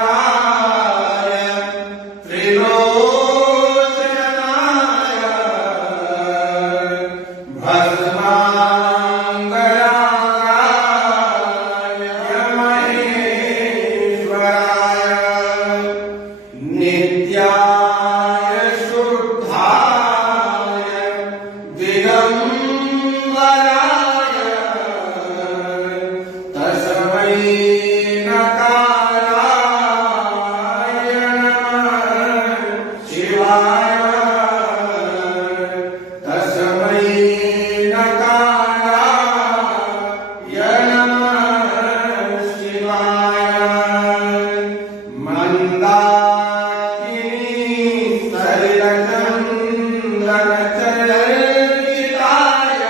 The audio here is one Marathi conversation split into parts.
नागेन्द्रहाराय त्रिलोचनाय भस्माङ्गरागाय महेश्वराय नित्याय शुद्धाय दिगम्बराय तस्मै नकाराय नमः शिवाय तस्मै नकाराय नमः शिवाय मंदाकिनी सलिलचन्दनचर्चिताय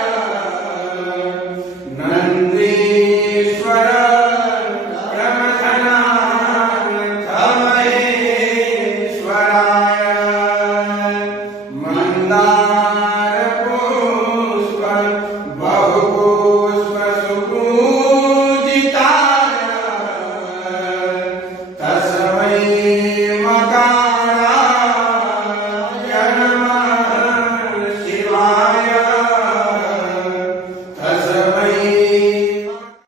नन्दीश्वर प्रमथनाथ महेश्वराय मंदा